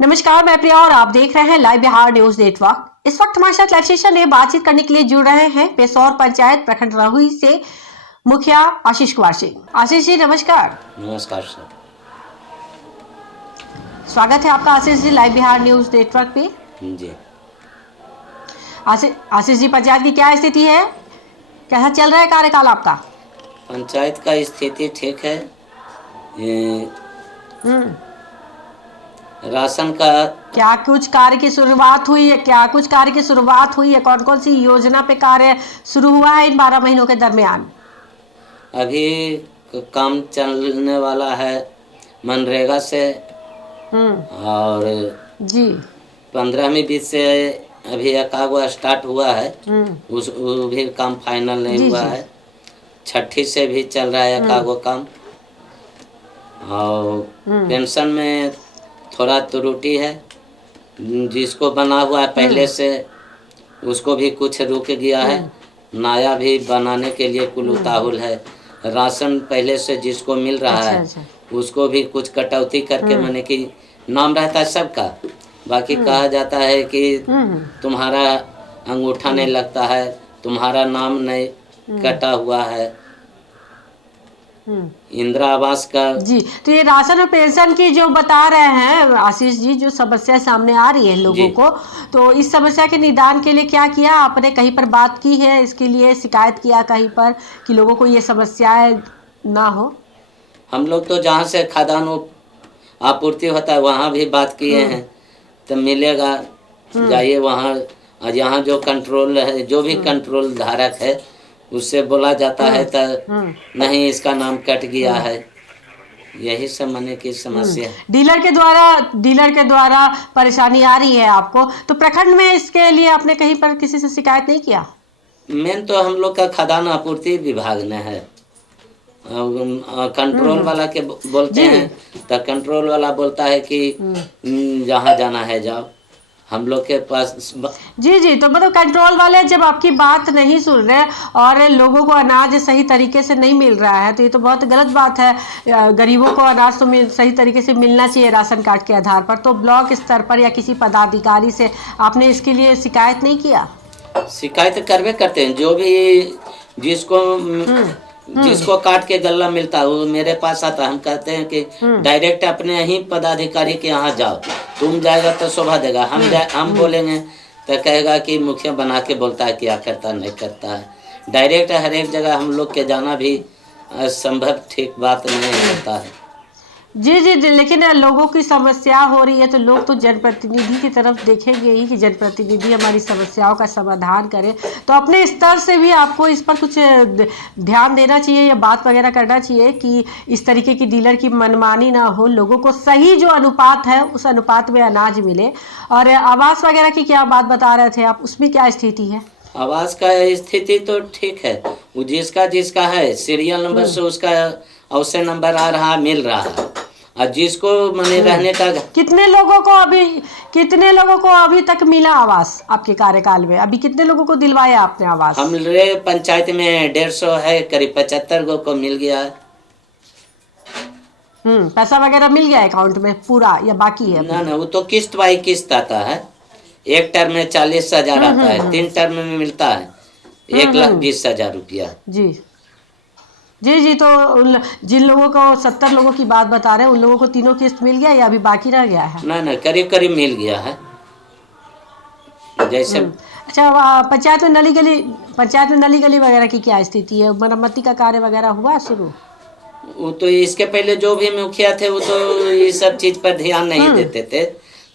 नमस्कार, मैं प्रिया और आप देख रहे हैं लाइव बिहार न्यूज नेटवर्क। इस वक्त हमारे साथ लाइव सेशन में बातचीत करने के लिए जुड़ रहे हैं पेसौर पंचायत प्रखंड रहुई से मुखिया आशीष कुमार सिंह। आशीष जी नमस्कार। नमस्कार सर। स्वागत है आपका Ashish ji live Bihar news network पे। जी आशीष जी, पंचायत की क्या स्थिति है, कैसा चल रहा है कार्यकाल आपका? पंचायत का स्थिति ठीक है। राशन का क्या कुछ कार्य की शुरुआत हुई है? कौन कौन सी योजना पे कार्य शुरू हुआ है इन 12 महीनों के दरमियान? अभी काम चलने वाला है मनरेगा से और जी 15वीं बीत से अभी एकागो स्टार्ट हुआ है। वो भी काम फाइनल नहीं हुआ है। छठी से भी चल रहा है एकागो काम। और पेंशन में थोड़ा त्रुटि है, जिसको बना हुआ है पहले से उसको भी कुछ रुक गया है। नया भी बनाने के लिए कुल उताहुल है। राशन पहले से जिसको मिल रहा है उसको भी कुछ कटौती करके माने कि नाम रहता है सबका, बाकी कहा जाता है कि तुम्हारा अंगूठा नहीं लगता है, तुम्हारा नाम नहीं कटा हुआ है। इंदिरा आवास का जी, तो ये राशन और पेंशन की जो बता रहे हैं आशीष जी, जो समस्या सामने आ रही है लोगों को, तो इस समस्या के निदान के लिए क्या किया आपने? कहीं पर बात की है इसके लिए, शिकायत किया कहीं पर कि लोगों को ये समस्याएं ना हो? हम लोग तो जहाँ से खाद्यान्न आपूर्ति होता है वहाँ भी बात किए हैं, तो मिलेगा जाइए वहाँ। और यहाँ जो कंट्रोल है, जो भी कंट्रोल धारक है उससे बोला जाता है तो नहीं इसका नाम कट गया है। यही सब माने की समस्या। डीलर के द्वारा परेशानी आ रही है आपको, तो प्रखंड में इसके लिए आपने कहीं पर किसी से शिकायत नहीं किया? मेन तो हम लोग का खाद्यान्न आपूर्ति विभाग ने है। कंट्रोल वाला के बोलते हैं तो कंट्रोल वाला बोलता है कि जहाँ जाना है जाओ। हम लोग के पास जी, तो मतलब कंट्रोल वाले जब आपकी बात नहीं सुन रहे और लोगों को अनाज सही तरीके से नहीं मिल रहा है, तो ये तो बहुत गलत बात है। गरीबों को अनाज तो सही तरीके से मिलना चाहिए राशन कार्ड के आधार पर। तो ब्लॉक स्तर पर या किसी पदाधिकारी से आपने इसके लिए शिकायत नहीं किया? शिकायत करवे करते हैं। जो भी जिसको काट के गल्ला मिलता है वो मेरे पास आता है। हम कहते हैं कि डायरेक्ट अपने ही पदाधिकारी के यहाँ जाओ, तुम जाएगा तो शोभा देगा। हम बोलेंगे तो कहेगा कि मुखिया बना के बोलता है, क्या करता नहीं करता है। डायरेक्ट हर एक जगह हम लोग के जाना भी संभव ठीक बात नहीं होता है। जी, लेकिन लोगों की समस्या हो रही है तो लोग तो जनप्रतिनिधि की तरफ देखेंगे ही कि जनप्रतिनिधि हमारी समस्याओं का समाधान करे। तो अपने स्तर से भी आपको इस पर कुछ ध्यान देना चाहिए या बात वगैरह करना चाहिए कि इस तरीके की डीलर की मनमानी ना हो, लोगों को सही जो अनुपात है उस अनुपात में अनाज मिले। और आवास वगैरह की क्या बात बता रहे थे आप, उसमें क्या स्थिति है? आवास का स्थिति तो ठीक है। वो जिसका है सीरियल नंबर से उसका अवश्य नंबर आ रहा, मिल रहा है। और जिसको माने रहने का कितने लोगों को अभी तक मिला आवास आपके कार्यकाल में? अभी कितने लोगों को दिलवाया आपने आवास? हमारे पंचायत में 150 है, करीब 75 को मिल गया है। पैसा वगैरह मिल गया अकाउंट में पूरा या बाकी है? ना वो तो किस्त बाई किस्त आता है। एक टर्म में 40,000 आता है, 3 टर्म में मिलता है 1,20,000 रुपया। जी, तो जिन लोगों को 70 लोगों की बात बता रहे हैं उन लोगों को तीनों किस्त मिल गया या अभी बाकी रह गया है? ना करीब मिल गया है। जैसे अच्छा, पंचायत में नली गली वगैरह की क्या स्थिति है? मरम्मती का कार्य वगैरह हुआ शुरू? वो तो इसके पहले जो भी मुखिया थे वो तो ये सब चीज पर ध्यान नहीं देते थे।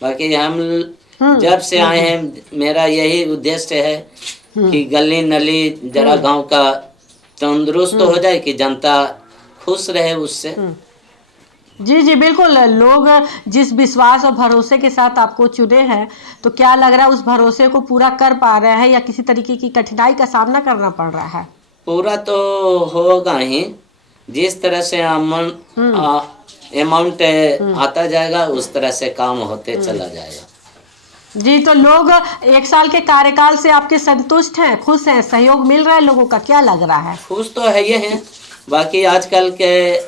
बाकी हम जब से आए हैं मेरा यही उद्देश्य है कि गली नली जरा गांव का तंदुरुस्त हो जाए कि जनता खुश रहे उससे। जी, बिल्कुल। लोग जिस विश्वास और भरोसे के साथ आपको चुने हैं, तो क्या लग रहा है उस भरोसे को पूरा कर पा रहे हैं या किसी तरीके की कठिनाई का सामना करना पड़ रहा है? पूरा तो होगा ही। जिस तरह से अमाउंट आता जाएगा उस तरह से काम होते चला जाएगा। जी, तो लोग 1 साल के कार्यकाल से आपके संतुष्ट हैं, खुश हैं, सहयोग मिल रहा है लोगों का, क्या लग रहा है? खुश तो है ये हैं। बाकी आजकल के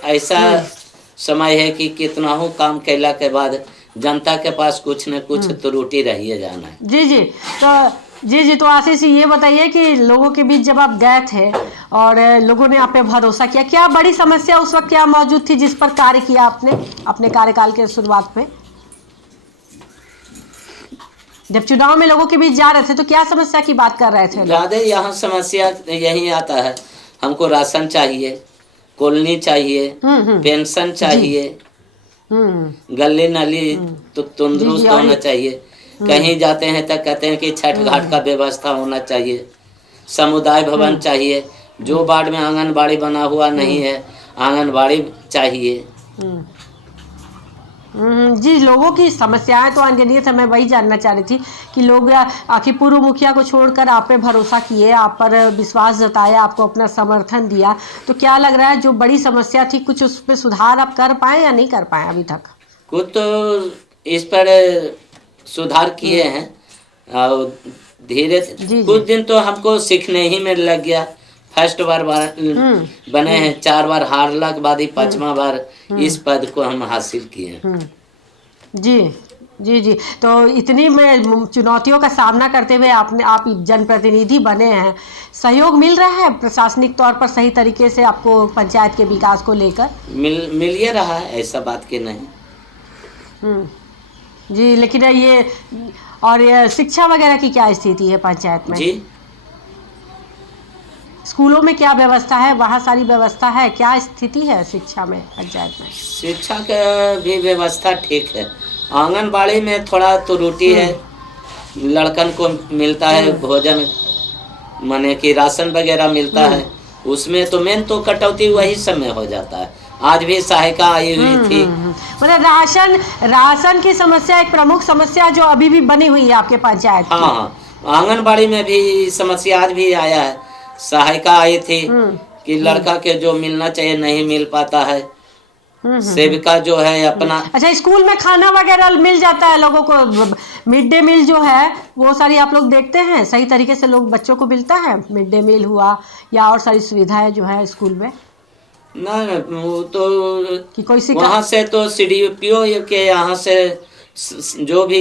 ऐसा समय है कि कितना हो काम कैला के बाद जनता के पास कुछ न कुछ त्रुटि रही जाना है। जी तो आशीष जी ये बताइए कि लोगों के बीच जब आप गए थे और लोगों ने आप पे भरोसा किया, क्या बड़ी समस्या उस वक्त क्या मौजूद थी जिस पर कार्य किया आपने अपने कार्यकाल के शुरुआत में? जब चुनाव में लोगों के बीच जा रहे थे तो क्या समस्या की बात कर रहे थे? ज्यादा यहाँ समस्या यही आता है, हमको राशन चाहिए, कॉलोनी चाहिए, पेंशन चाहिए, गली नाली तो तंदुरुस्त होना चाहिए। कहीं जाते हैं तो कहते हैं कि छठ घाट का व्यवस्था होना चाहिए, समुदाय भवन चाहिए, जो वार्ड में आंगनबाड़ी बना हुआ नहीं है आंगनबाड़ी चाहिए। जी, लोगों की समस्याएं तो अनगिनत है। मैं वही जानना चाह रही थी कि लोग आखिर पूर्व मुखिया को छोड़कर आप पे भरोसा किए, आप पर विश्वास जताया, आपको अपना समर्थन दिया, तो क्या लग रहा है जो बड़ी समस्या थी कुछ उस पर सुधार आप कर पाए या नहीं कर पाए अभी तक? कुछ तो इस पर सुधार किए हैं और धीरे कुछ दिन तो हमको सीखने ही में लग गया। फर्स्ट बार बने हैं, 4 बार हारला के बाद ही 5वां बार इस पद को हम हासिल किए। जी तो इतनी में चुनौतियों का सामना करते हुए आप जनप्रतिनिधि बने हैं, सहयोग मिल रहा है प्रशासनिक तौर पर सही तरीके से आपको पंचायत के विकास को लेकर? मिल ये रहा है, ऐसा बात की नहीं। जी, लेकिन ये शिक्षा वगैरह की क्या स्थिति है पंचायत में? जी, स्कूलों में क्या व्यवस्था है? वहाँ सारी व्यवस्था है? क्या स्थिति है शिक्षा में पंचायत में? शिक्षा का भी व्यवस्था ठीक है। आंगनबाड़ी में थोड़ा त्रुटि है, लड़कन को मिलता है भोजन, माने कि राशन वगैरह मिलता है, उसमें तो मेन तो कटौती वही समय हो जाता है। आज भी सहायिका आई हुई थी। मतलब राशन की समस्या एक प्रमुख समस्या जो अभी भी बनी हुई है आपके पंचायत में। हाँ, आंगनबाड़ी में भी समस्या आज भी आया है। सहायिका आई थी कि लड़का के जो मिलना चाहिए नहीं मिल पाता है। सेविका जो है अपना अच्छा, स्कूल में खाना वगैरह मिल जाता है लोगों को? मिड डे मील जो है वो सारी आप लोग देखते हैं सही तरीके से लोग बच्चों को मिलता है? मिड डे मील हुआ या और सारी सुविधाएं जो है स्कूल में? ना वो तो कि कोई वहाँ से तो CDPO के यहाँ से जो भी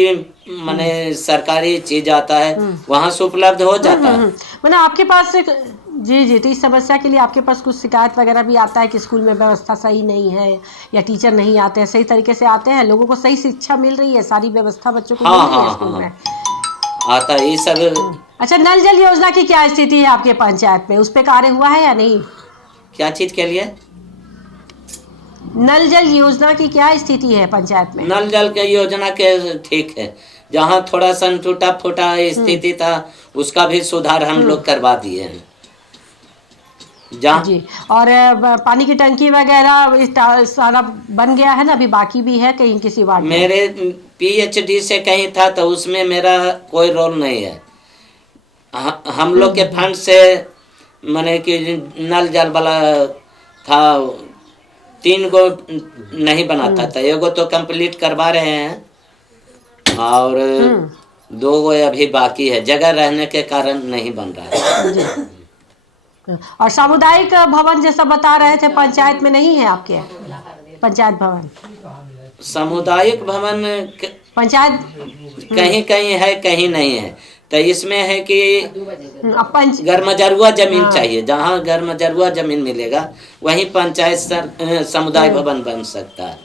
माने सरकारी चीज आता है वहाँ से उपलब्ध हो जाता है। मैंने आपके पास जी तो इस समस्या के लिए आपके पास कुछ शिकायत वगैरह भी आता है कि स्कूल में व्यवस्था सही नहीं है या टीचर नहीं आते हैं सही तरीके से आते हैं, लोगों को सही शिक्षा मिल रही है, सारी व्यवस्था बच्चों को मिल रही है स्कूल में? आता है ये सब। अच्छा, नल जल योजना की क्या स्थिति है आपके पंचायत में? उस पर कार्य हुआ है या नहीं? क्या चीज के लिए? नल जल योजना की क्या स्थिति है पंचायत में? नल जल के योजना के ठीक है, जहाँ थोड़ा सा टूटा फूटा स्थिति था उसका भी सुधार हम लोग करवा दिए हैं। जी, और पानी की टंकी वगैरह सारा बन गया है ना? अभी बाकी भी है कहीं किसी वार्ड में? मेरे PhD से कहीं था तो उसमें मेरा कोई रोल नहीं है। हम लोग के फंड से माने कि नल जल वाला था, 3 गो नहीं बनाता था, 1 गो तो कंप्लीट करवा रहे हैं और 2 गो अभी बाकी है, जगह रहने के कारण नहीं बन रहा है। और सामुदायिक भवन जैसा बता रहे थे पंचायत में नहीं है आपके पंचायत भवन? सामुदायिक भवन पंचायत कहीं कहीं है कहीं नहीं है, तो इसमें है कि गरमजरुआ जमीन चाहिए, जहाँ गरमजरुआ जमीन मिलेगा वहीं पंचायत समुदाय भवन बन सकता है।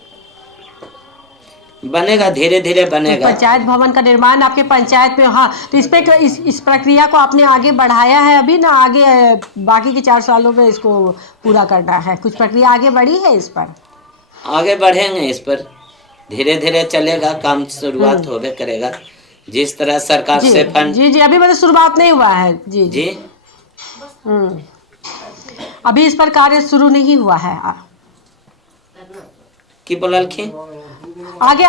बनेगा, धीरे धीरे बनेगा। पंचायत भवन का निर्माण आपके पंचायत में? हाँ, तो इस प्रक्रिया को आपने आगे बढ़ाया है अभी ना? आगे बाकी के 4 सालों में इसको पूरा करना है, कुछ प्रक्रिया आगे बढ़ी है इस पर? आगे बढ़ेंगे इस पर, धीरे धीरे चलेगा काम, शुरुआत होवे करेगा जिस तरह सरकार से फंड। जी अभी मतलब शुरुआत नहीं हुआ है? जी अभी इस पर कार्य शुरू नहीं हुआ है की बोलखिन? आगे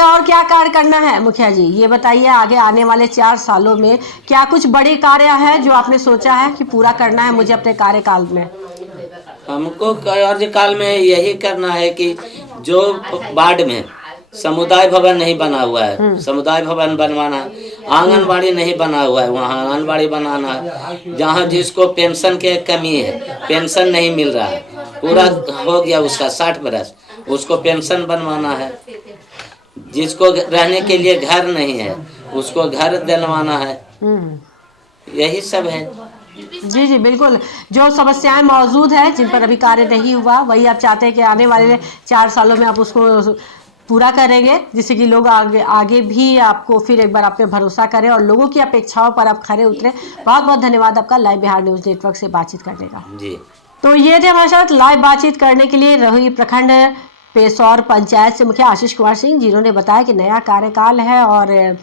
और क्या कार्य करना है मुखिया जी, ये बताइए। आगे आने वाले 4 सालों में क्या कुछ बड़े कार्य है जो आपने सोचा है कि पूरा करना है मुझे अपने कार्यकाल में? हमको कार्यकाल में यही करना है कि जो वार्ड में समुदाय भवन नहीं बना हुआ है, समुदाय भवन बनवाना, आंगनबाड़ी नहीं बना हुआ है वहाँ आंगनबाड़ी बनाना, जहाँ जिसको पेंशन के कमी है, पेंशन नहीं मिल रहा है, पूरा हो गया उसका 60 बरस, उसको पेंशन बनवाना है। जिसको रहने के लिए घर नहीं है उसको घर दिलवाना है, यही सब है। जी जी बिल्कुल, जो समस्याएं मौजूद हैं जिन पर अभी कार्य नहीं हुआ वही आप चाहते हैं कि आने वाले 4 सालों में आप उसको पूरा करेंगे, जिससे कि लोग आगे आगे भी आपको फिर एक बार आप पे भरोसा करें और लोगों की अपेक्षाओं पर आप खरे उतरे। बहुत बहुत धन्यवाद आपका लाइव बिहार न्यूज नेटवर्क से बातचीत करने का। जी तो ये थे हमारे साथ लाइव बातचीत करने के लिए रहुई प्रखंड पेसौर पंचायत से मुखिया आशीष कुमार सिंह, जिन्होंने बताया कि नया कार्यकाल है और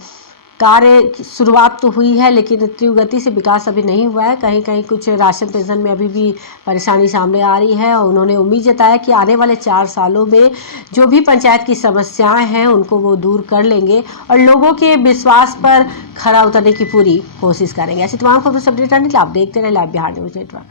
कार्य की शुरुआत तो हुई है लेकिन तीव्र गति से विकास अभी नहीं हुआ है। कहीं कहीं कुछ राशन पेंशन में अभी भी परेशानी सामने आ रही है और उन्होंने उम्मीद जताया कि आने वाले 4 सालों में जो भी पंचायत की समस्याएं हैं उनको वो दूर कर लेंगे और लोगों के विश्वास पर खरा उतरने की पूरी कोशिश करेंगे। ऐसी तमाम खबरों से अपडेट रहने के लिए आप देखते रहे लाइव बिहार न्यूज नेटवर्क।